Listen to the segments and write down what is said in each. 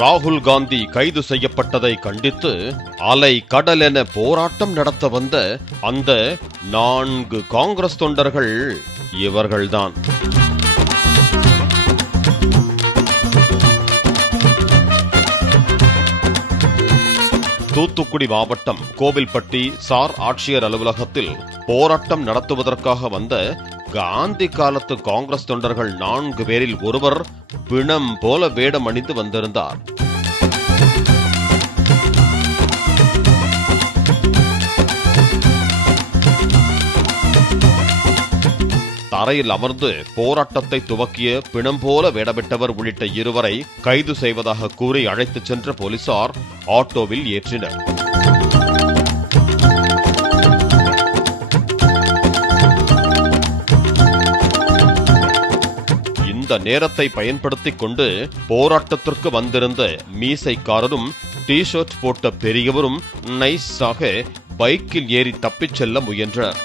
ராகுல் காந்தி கைது செய்யப்பட்டதை கண்டித்து அலை கடல் என போராட்டம் நடத்த வந்த அந்த 4 காங்கிரஸ் தொண்டர்கள் இவர்கள்தான். தூத்துக்குடி மாவட்டம் கோவில்பட்டி சார் ஆட்சியர் அலுவலகத்தில் போராட்டம் நடத்துவதற்காக வந்த காந்தி காலத்து காங்கிரஸ் தொண்டர்கள் 4 பேரில் ஒருவர் பிணம் போல வேடம் அணிந்து வந்திருந்தார். தரையில் அமர்ந்து போராட்டத்தை துவக்கிய பிணம் போல வேடமிட்டவர் உள்ளிட்ட 2 பேரை கைது செய்வதாக கூறி அழைத்துச் சென்ற போலீசார் ஆட்டோவில் ஏற்றினர். இந்த நேரத்தை பயன்படுத்திக் கொண்டு போராட்டத்திற்கு வந்திருந்த மீசைக்காரரும் டி ஷர்ட் போட்ட பெரியவரும் நைஸாக பைக்கில் ஏறி தப்பிச் செல்ல முயன்றனர்.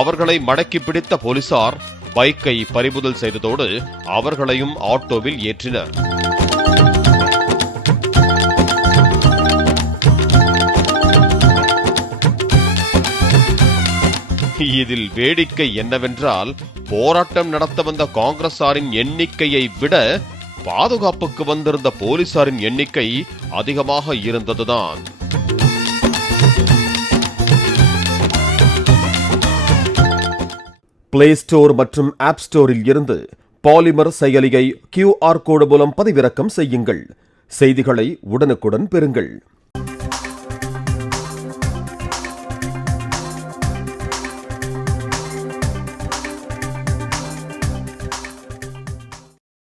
அவர்களை மடக்கி பிடித்த போலீசார் பைக்கை பறிமுதல் செய்ததோடு அவர்களையும் ஆட்டோவில் ஏற்றினர். இதில் வேடிக்கை என்னவென்றால், போராட்டம் நடத்த வந்த காங்கிரசாரின் எண்ணிக்கையை விட பாதுகாப்புக்கு வந்திருந்த போலீசாரின் எண்ணிக்கை அதிகமாக இருந்ததுதான். பிளே ஸ்டோர் மற்றும் ஆப் ஸ்டோரில் இருந்து பாலிமர் செயலியை QR கோடு மூலம் பதிவிறக்கம் செய்யுங்கள். செய்திகளை உடனுக்குடன் பெறுங்கள்.